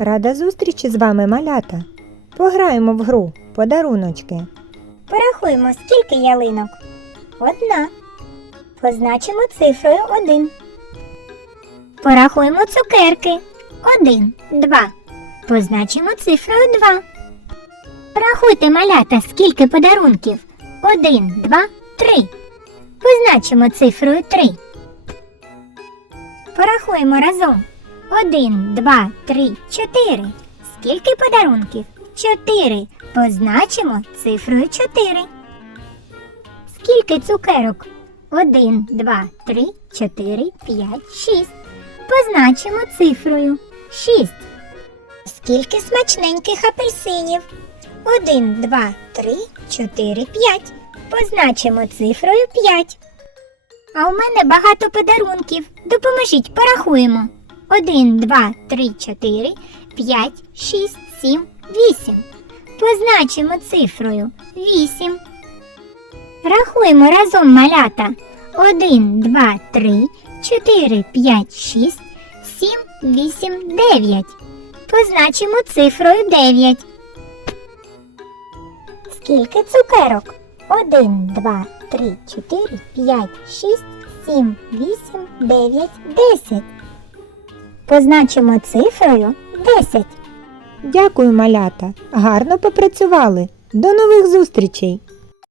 Рада зустрічі з вами, малята. Пограємо в гру подаруночки. Порахуємо, скільки ялинок. Одна. Позначимо цифрою один. Порахуємо цукерки. Один, два. Позначимо цифрою два. Порахуйте малята, скільки подарунків. Один, два, три. Позначимо цифрою три. Порахуємо разом. Один, два, три, чотири. Скільки подарунків? Чотири. Позначимо цифрою чотири. Скільки цукерок? Один, два, три, чотири, п'ять, шість. Позначимо цифрою шість. Скільки смачненьких апельсинів? Один, два, три, чотири, п'ять. Позначимо цифрою п'ять. А у мене багато подарунків. Допоможіть, порахуємо. Один, два, три, чотири, п'ять, шість, сім, вісім. Позначимо цифрою вісім. Рахуємо разом малята. Один, два, три, чотири, п'ять, шість, сім, вісім, дев'ять. Позначимо цифрою дев'ять. Скільки цукерок? Один, два, три, чотири, п'ять, шість, сім, вісім, дев'ять, десять. Позначимо цифрою десять. Дякую, малята. Гарно попрацювали. До нових зустрічей!